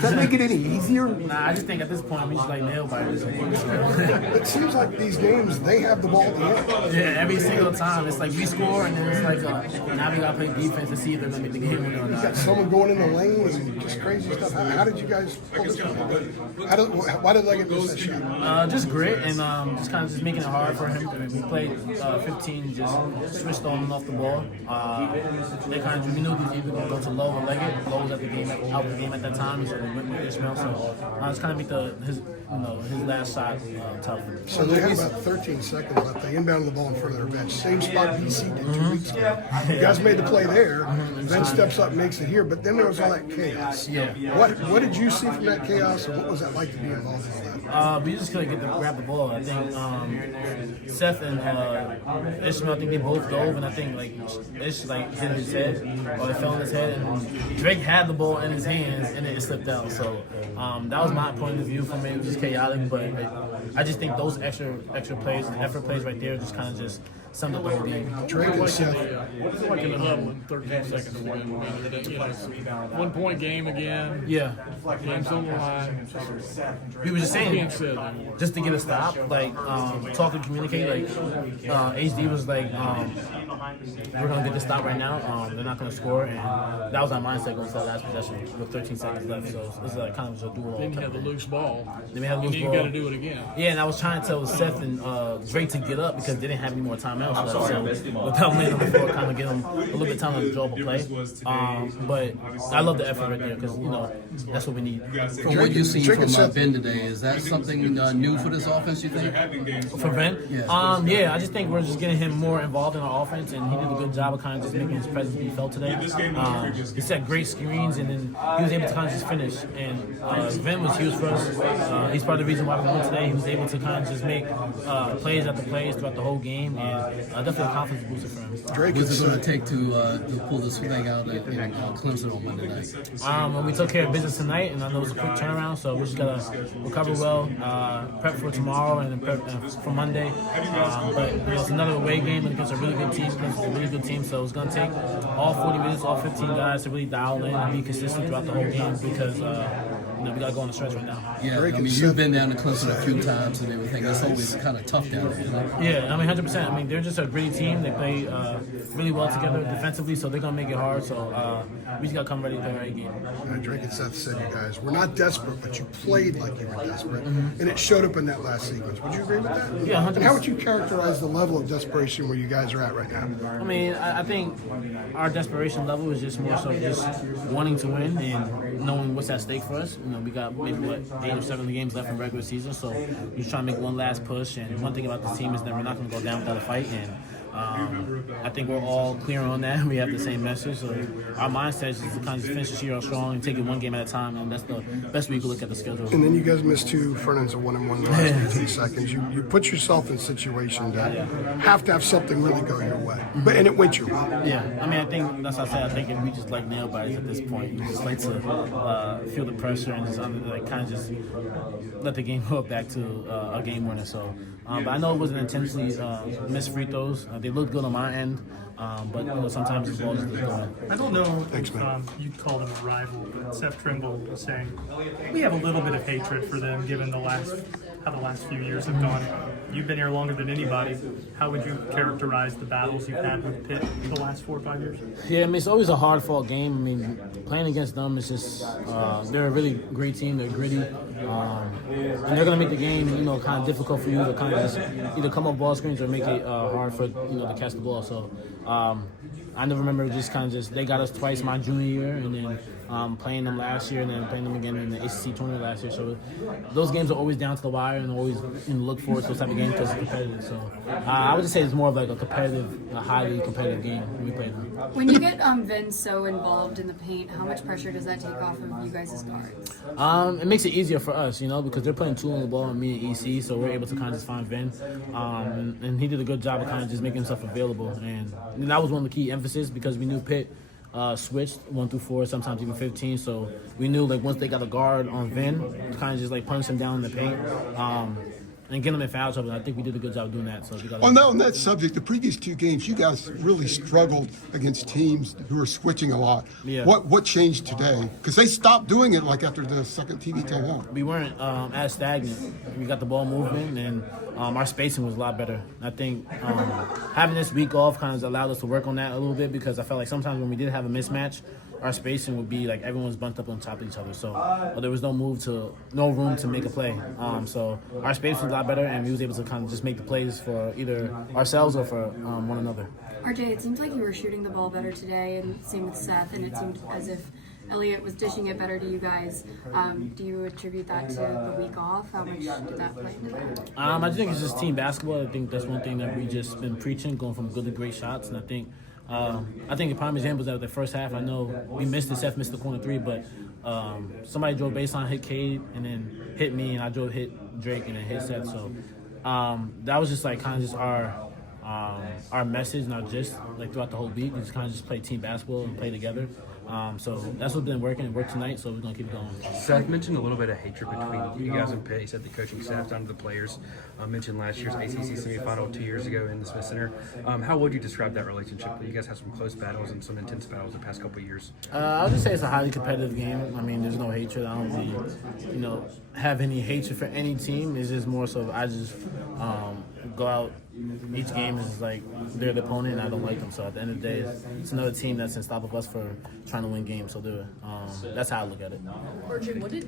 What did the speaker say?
Does that make it any easier? Nah, I just think at this point we just like nail biters. It seems like these games, they have the ball at the end. Yeah, every single time it's like we score and then it's like now we gotta play defense to see if they're gonna make the game winner or You not. got someone going in the lane and just crazy stuff. How did you guys pull this one off? Why did Leggett miss that shot? Just grit and just kind of just making it hard for him. We played 15, just switched on and off the ball. They kind of we knew he was either gonna go to Lowe or Leggett. Lowe was at the game out the game at that time, so we went with Ishmael. So just kind of make his last shot tough. So they have about 13 seconds left. They inbounded the ball in front of their bench. Same spot BC did 2 weeks ago. You guys made the play there. Then steps up, makes it here. But then there was all that chaos. Yeah. What did you see from that chaos, and what was that like to be involved in all that? We just couldn't get to grab the ball. I think Seth and Ishmael, I think they both dove, and I think Ish hit his head or it fell on his head, and Drake had the ball in his hands and it slipped out. So that was my point of view from it. It was just chaotic, but I just think those extra plays, effort plays right there, just kind of just summed up the whole game. Drake and Seth. What is it like in the huddle in 13 seconds to win? 1 point game again. Yeah. Game's on the line. We were just saying, Being said anymore. just to get a stop, talk and communicate. HD was like, we're gonna get the stop right now. They're not gonna score, and that was our mindset going to that last possession with 13 seconds left. So it's like kind of just a duel. Then you have the loose ball. Then we had a loose And ball. you got to do it again. Yeah, and I was trying to tell Seth and Drake to get up because they didn't have any more timeouts left. So without laying on the floor, kind of get them a little bit of time to draw up a play. But I love the effort right there because that's what we need. From what you've seen from Ben today, is that something new for this offense, you think? For Ben? Yeah. Yeah, I just think we're just getting him more involved in our offense, and he did a good job of kind of just making his presence be felt today. He set great screens, and then he was able to kind of just finish. And Ben was huge for us. He's part of the reason why we won today. He was able to kind of just make plays after plays throughout the whole game, and definitely a confidence booster for him. Drake What's it going to take to pull this thing out in Clemson on Monday night? Well, we took care of business tonight, and I know it was a quick turnaround, so we just got to recover well, prep for tomorrow, and then prep for Monday. But it's another away game against a really good team, so it's going to take all 40 minutes, all 15 guys to really dial in and be consistent throughout the whole game because we got to go on the stretch right now. Yeah, I mean, you've been down to Clemson a few times and everything. It's always kind of tough down there. Right? Yeah, 100%. I mean, they're just a gritty team. They play really well together defensively, so they're going to make it hard. So we just got to come ready to play the right game. Drake and Seth said, you guys, we're not desperate, but you played like you were desperate. And it showed up in that last sequence. Would you agree with that? Yeah, 100%. And how would you characterize the level of desperation where you guys are at right now? I mean, I think our desperation level is just more so just wanting to win and knowing what's at stake for us. We got maybe 8 or 7 games left in regular season, so we're just trying to make one last push. And one thing about this team is that we're not going to go down without a fight. And I think we're all clear on that. We have the same message. So our mindset is to kind of finish this year out strong and take it one game at a time, and that's the best way you can look at the schedule. And then you guys missed 2 front-ends of 1-1 in the last 15 seconds. You put yourself in a situation that have to have something really go your way. And it went your way. Yeah, I mean, I think that's what I said. I think if we just like nail biters at this point, we just like to feel the pressure and just kind of just let the game go back to a game winner. So, but I know it wasn't intentionally missed free throws. They looked good on my end, but sometimes the ball just looked good. I don't know Thanks, man. if you'd call them a rival, but Seth Trimble was saying we have a little bit of hatred for them given how the last few years have gone. You've been here longer than anybody. How would you characterize the battles you've had with Pitt the last 4 or 5 years? Yeah, I mean, it's always a hard-fought game. I mean, playing against them is just they're a really great team. They're gritty, and they're gonna make the game kind of difficult for you to kind of just either come up ball screens or make it hard for to catch the ball. So I never remember they got us twice my junior year, and then playing them last year, and then playing them again in the ACC tournament last year. So those games are always down to the wire, and always look forward to those type of games because it's competitive. So I would just say it's more of like a highly competitive game when we play them. When you get Vin so involved in the paint, how much pressure does that take off of you guys as guards? It makes it easier for us, because they're playing 2 on the ball and me and EC, so we're able to kind of just find Vin. And he did a good job of kind of just making himself available. And that was one of the key emphasis because we knew Pitt switched 1 through 4, sometimes even 15. So we knew once they got a guard on Vin, kind of just punish him down in the paint. and get them in foul trouble. I think we did a good job doing that. So we got On that subject, the previous 2 games, you guys really struggled against teams who are switching a lot. Yeah. What changed today? Because they stopped doing it like after the second TV timeout. we weren't as stagnant. We got the ball moving, and our spacing was a lot better. I think having this week off kind of allowed us to work on that a little bit because I felt like sometimes when we did have a mismatch, our spacing would be like everyone's bunched up on top of each other. So there was no room to make a play. So our space was a lot better, and we was able to kind of just make the plays for either ourselves or for one another. RJ, it seems like you were shooting the ball better today, and same with Seth, and it seemed as if Elliott was dishing it better to you guys. Do you attribute that to the week off? How much did that play into that? I think it's just team basketball. I think that's one thing that we just been preaching, going from good to great shots, and I think a prime example is that the first half, I know we missed it. Seth missed the corner 3, but somebody drove baseline, hit Cade, and then hit me, and I drove hit Drake, and then hit Seth. So that was just like kind of just our message and our gist like throughout the whole week. We just kind of just play team basketball and play together. So that's what's been working. It worked tonight, so we're gonna keep it going. Seth mentioned a little bit of hatred between you guys and Pitt. He said the coaching staff down to the players. Mentioned last year's ACC semifinal 2 years ago in the Smith Center. How would you describe that relationship? You guys have some close battles and some intense battles the past couple of years. I would just say it's a highly competitive game. I mean, there's no hatred. I don't really, have any hatred for any team. It's just more so I just go out. Each game is like they're the opponent, and I don't like them. So at the end of the day, it's another team that's on top of us for trying to win games. So that's how I look at it. RJ, what did